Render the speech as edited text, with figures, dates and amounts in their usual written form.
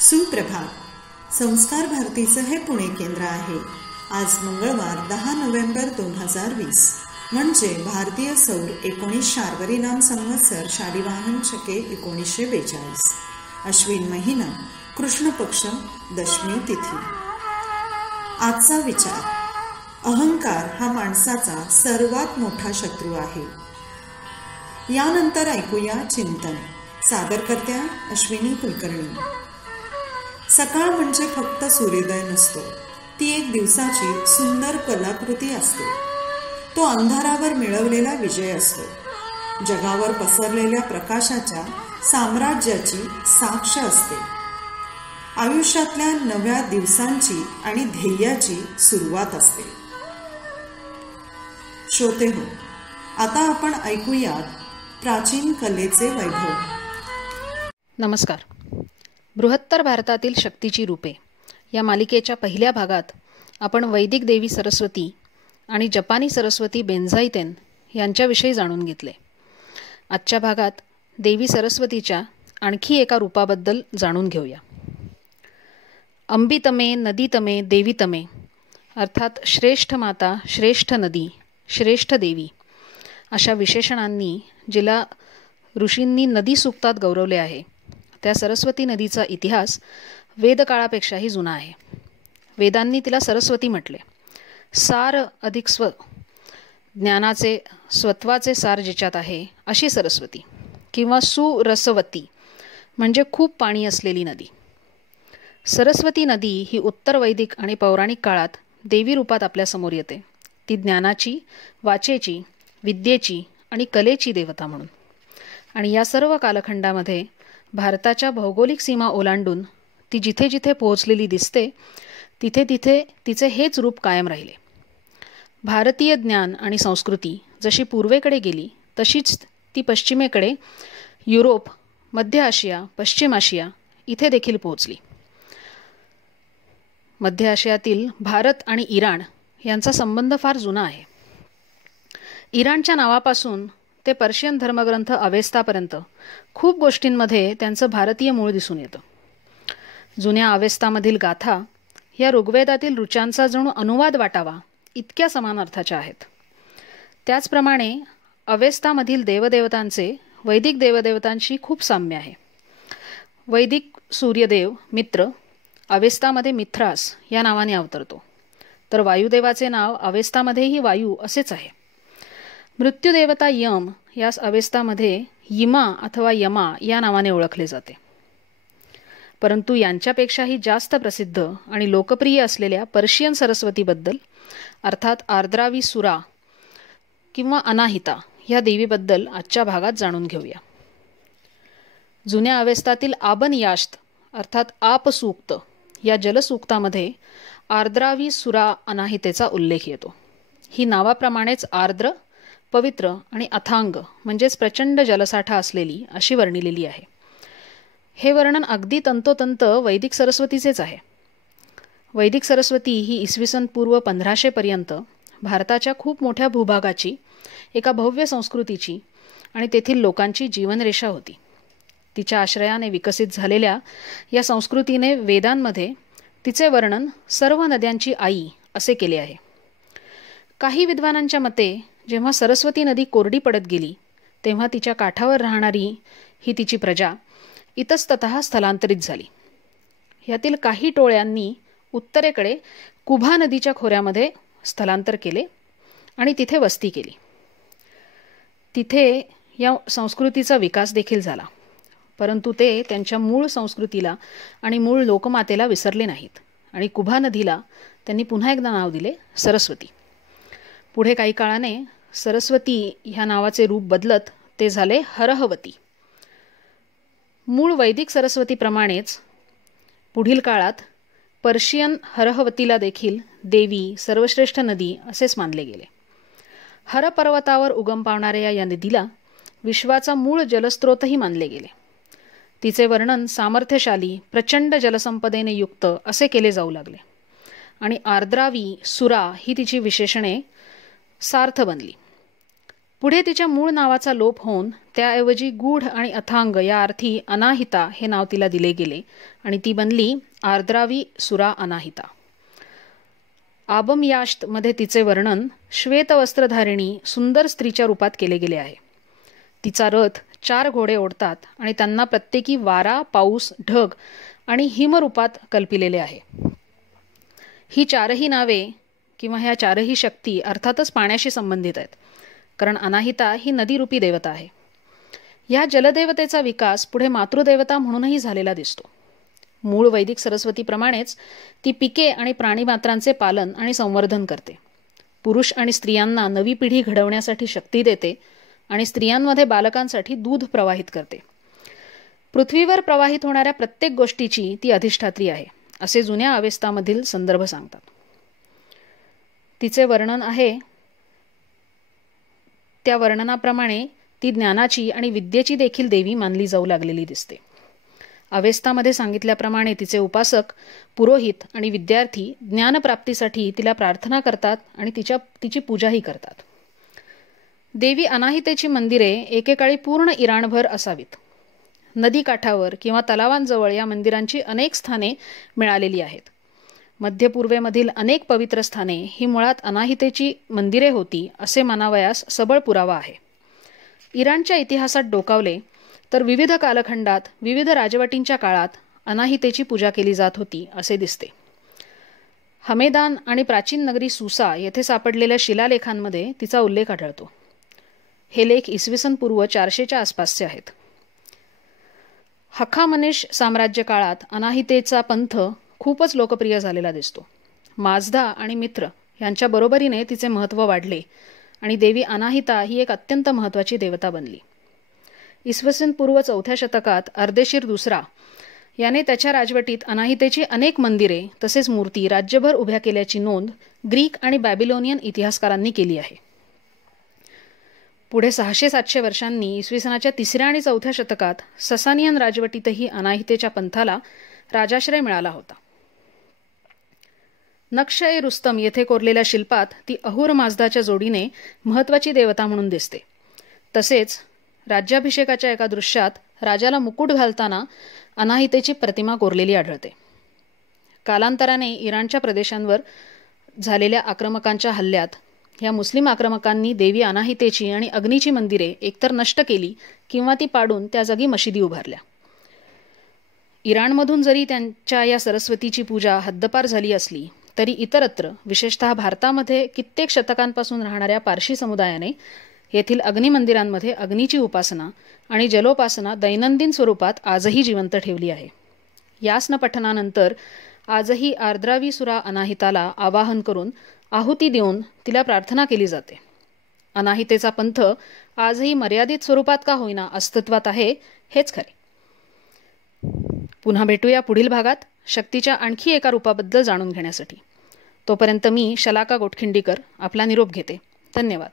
सुप्रभात. संस्कार भारतीचं हे पुणे केंद्र आहे. आज मंगळवार 10 नोव्हेंबर 2020 म्हणजे भारतीय सौर 19 शार्वरी नाम संवत्सर शालिवाहन शके 1942 अश्विन महिना कृष्ण पक्ष दशमी तिथी. आजचा विचार: अहंकार हा माणसाचा सर्वात मोठा शत्रू आहे. यानंतर ऐकूया चिंतन. सादरकर्त्या अश्विनी कुलकर्णी. सकाळ म्हणजे फक्त सूर्योदय नसतो, ती एक दिवसाची सुंदर कलाकृती असते. तो अंधारावर मिळवलेला विजय असतो, जगावर पसरलेल्या प्रकाशाच्या साम्राज्याची साक्ष असते, आयुष्यातल्या नव्या दिवसांची आणि ध्येयाची सुरुवात असते. श्रोते हो, आता आपण ऐकूयात प्राचीन कलेचे वैभव. नमस्कार. बृहत्तर भारतातील शक्तीची रूपे या मालिकेच्या पहिल्या भागात आपण वैदिक देवी सरस्वती आणि जपानी सरस्वती बेन्झाईतेन यांच्याविषयी जाणून घेतले. आजच्या भागात देवी सरस्वतीच्या आणखी एका रूपाबद्दल जाणून घेऊया. अंबितमे, नदीतमे, देवीतमे अर्थात श्रेष्ठ माता, श्रेष्ठ नदी, श्रेष्ठ देवी अशा विशेषणांनी जिला ऋषींनी नदी सूक्तात गौरवले आहे, त्या सरस्वती नदीचा इतिहास वेदकाळापेक्षाही जुना आहे. वेदांनी तिला सरस्वती म्हटले. सार अधिक स्व, ज्ञानाचे स्वत्वाचे सार जिच्यात आहे अशी सरस्वती, किंवा सुरसवती म्हणजे खूप पाणी असलेली नदी. सरस्वती नदी ही उत्तर वैदिक आणि पौराणिक काळात देवी रूपात आपल्यासमोर येते. ती ज्ञानाची, वाचेची, विद्येची आणि कलेची देवता म्हणून. आणि या सर्व कालखंडामध्ये भारताच्या भौगोलिक सीमा ओलांडून ती जिथे जिथे पोहोचलेली दिसते, तिथे तिथे तिचे हेच रूप कायम राहिले. भारतीय ज्ञान आणि संस्कृती जशी पूर्वेकडे गेली, तशीच ती पश्चिमेकडे युरोप, मध्य आशिया, पश्चिम आशिया इथे देखील पोहोचली. मध्य आशियातील भारत आणि इराण यांचा संबंध फार जुना आहे. इराणच्या नावापासून ते पर्शियन धर्मग्रंथ अवेस्तापर्यंत खूप गोष्टींमध्ये त्यांचं भारतीय मूळ दिसून येतं. जुन्या अवेस्तामधील गाथा या ऋग्वेदातील ऋचांचा जणू अनुवाद वाटावा इतक्या समान अर्थाच्या आहेत. त्याचप्रमाणे अवेस्तामधील देवदेवतांचे वैदिक देवदेवतांशी खूप साम्य आहे. वैदिक सूर्यदेव मित्र अवेस्तामध्ये मिथ्रास या नावाने अवतरतो, तर वायुदेवाचे नाव अवेस्तामध्येही वायू असेच आहे. मृत्यूदेवता यम यास अवेस्तामध्ये यिमा अथवा यमा या नावाने ओळखले जाते. परंतु यांच्यापेक्षाही जास्त प्रसिद्ध आणि लोकप्रिय असलेल्या पर्शियन सरस्वतीबद्दल अर्थात आर्द्रावी सुरा किंवा अनाहिता या देवीबद्दल आजच्या भागात जाणून घेऊया. जुन्या अवेस्तातील आबन याश्त अर्थात आपसूक्त या जलसूक्तामध्ये आर्द्रावी सुरा अनाहितेचा उल्लेख येतो. ही नावाप्रमाणेच आर्द्र, पवित्र आणि अथांग म्हणजेच प्रचंड जलसाठा असलेली अशी वर्णिलेली आहे. हे वर्णन अगदी तंतोतंत वैदिक सरस्वतीचेच आहे. वैदिक सरस्वती ही इसवी सन पूर्व 1500 पर्यंत भारताच्या खूप मोठ्या भूभागाची, एका भव्य संस्कृतीची आणि तेथील लोकांची जीवनरेषा होती. तिच्या आश्रयाने विकसित झालेल्या या संस्कृतीने वेदांमध्ये तिचे वर्णन सर्व नद्यांची आई असे केले आहे. काही विद्वानांच्या मते जेव्हा सरस्वती नदी कोरडी पडत गेली, तेव्हा तिच्या काठावर राहणारी ही तिची प्रजा इतस्ततः स्थलांतरित झाली. यातील काही टोळ्यांनी उत्तरेकडे कुभा नदीच्या खोऱ्यामध्ये स्थलांतर केले आणि तिथे वस्ती केली. तिथे या संस्कृतीचा विकास देखील झाला, परंतु ते त्यांच्या मूळ संस्कृतीला आणि मूळ लोकमातेला विसरले नाहीत आणि कुभा नदीला त्यांनी पुन्हा एकदा नाव दिले सरस्वती. पुढे काही काळाने सरस्वती ह्या नावाचे रूप बदलत ते झाले हरहवती. मूळ वैदिक सरस्वतीप्रमाणेच पुढील काळात पर्शियन हरहवतीला देखील देवी, सर्वश्रेष्ठ नदी असेच मानले गेले. हर पर्वतावर उगम पावणाऱ्या या नदीला विश्वाचा मूळ जलस्रोतही मानले गेले. तिचे वर्णन सामर्थ्यशाली, प्रचंड जलसंपदेने युक्त असे केले जाऊ लागले आणि आर्द्रावी, सुरा ही तिची विशेषणे सार्थ बनली. पुढे तिच्या मूळ नावाचा लोप होऊन त्याऐवजी गूढ आणि अथांग या अर्थी अनाहिता हे नाव तिला दिले गेले आणि ती बनली आर्द्रावी सुरा अनाहिता. आबमयाश्त मध्ये तिचे वर्णन श्वेतवस्त्रधारिणी सुंदर स्त्रीच्या रूपात केले गेले आहे. तिचा रथ 4 घोडे ओढतात आणि त्यांना प्रत्येकी वारा, पाऊस, ढग आणि हिमरूपात कल्पिलेले आहे. ही 4ही नावे किंवा ह्या 4ही शक्ती अर्थातच पाण्याशी संबंधित आहेत, कारण अनाहिता ही नदीरूपी देवता आहे. या जलदेवतेचा विकास पुढे मातृदेवता म्हणूनही झालेला दिसतो. मूळ वैदिक सरस्वतीप्रमाणेच ती पिके आणि प्राणीमात्रांचे पालन आणि संवर्धन करते. पुरुष आणि स्त्रियांना नवी पिढी घडवण्यासाठी शक्ती देते आणि स्त्रियांमध्ये बालकांसाठी दूध प्रवाहित करते. पृथ्वीवर प्रवाहित होणाऱ्या प्रत्येक गोष्टीची ती अधिष्ठात्री आहे, असे जुन्या अवेस्तामधील संदर्भ सांगतात. तिचे वर्णन आहे त्या वर्णनाप्रमाणे ती ज्ञानाची आणि विद्येची देखील देवी मानली जाऊ लागलेली दिसते. अवेस्तामध्ये सांगितल्याप्रमाणे तिचे उपासक, पुरोहित आणि विद्यार्थी ज्ञानप्राप्तीसाठी तिला प्रार्थना करतात आणि तिची पूजाही करतात. देवी अनाहितेची मंदिरे एकेकाळी पूर्ण इराणभर असावीत. नदीकाठावर किंवा तलावांजवळ या मंदिरांची अनेक स्थाने मिळालेली आहेत. मध्यपूर्वेमधील अनेक पवित्र स्थाने ही मुळात अनाहितेची मंदिरे होती असे मानावयास सबळ पुरावा आहे. इराणच्या इतिहासात डोकावले तर विविध कालखंडात विविध राजवटींच्या काळात अनाहितेची पूजा केली जात होती असे दिसते. हमेदान आणि प्राचीन नगरी सुसा येथे सापडलेल्या शिलालेखांमध्ये तिचा उल्लेख आढळतो. हे लेख इसवी पूर्व 400च्या आसपासचे आहेत. हखामनिश साम्राज्य काळात अनाहितेचा पंथ खूपच लोकप्रिय झालेला दिसतो. माजदा आणि मित्र यांच्या बरोबरीने तिचे महत्त्व वाढले आणि देवी अनाहिता ही एक अत्यंत महत्त्वाची देवता बनली. इसवी पूर्व 4थ्या शतकात अर्देशीर दुसरा याने त्याच्या राजवटीत अनाहितेची अनेक मंदिरे तसेच मूर्ती राज्यभर उभ्या केल्याची नोंद ग्रीक आणि बॅबिलोनियन इतिहासकारांनी केली आहे. पुढे 600-700 वर्षांनी इसवी सनाच्या 3ऱ्या आणि 4थ्या शतकात ससानियन राजवटीतही अनाहितेच्या पंथाला राजाश्रय मिळाला होता. नक्श-ए-रुस्तम येथे कोरलेल्या शिल्पात ती अहुर माजदाच्या जोडीने महत्त्वाची देवता म्हणून दिसते. तसेच राज्याभिषेकाच्या एका दृश्यात राजाला मुकुट घालताना अनाहितेची प्रतिमा कोरलेली आढळते. कालांतराने इराणच्या प्रदेशांवर झालेल्या आक्रमकांच्या हल्ल्यात या मुस्लिम आक्रमकांनी देवी अनाहितेची आणि अग्नीची मंदिरे एकतर नष्ट केली किंवा ती पाडून त्या जागी मशिदी उभारल्या. इराणमधून जरी त्यांच्या या सरस्वतीची पूजा हद्दपार झाली असली तरी इतरत्र, विशेषतः भारतामध्ये कित्येक शतकांपासून राहणाऱ्या पारशी समुदायाने येथील अग्निमंदिरांमध्ये अग्नीची उपासना आणि जलोपासना दैनंदिन स्वरूपात आजही जिवंत ठेवली आहे. यास्न पठनानंतर आजही आर्द्रावी सुरा अनाहिताला आवाहन करून आहुती देऊन तिला प्रार्थना केली जाते. अनाहितेचा पंथ आजही मर्यादित स्वरूपात का होईना अस्तित्वात आहे हेच खरे. पुन्हा भेटूया पुढील भागात शक्तीच्या आणखी एका रूपाबद्दल जाणून घेण्यासाठी. तोपर्यंत मी शलाका गोटखिंडीकर आपला निरोप घेते. धन्यवाद.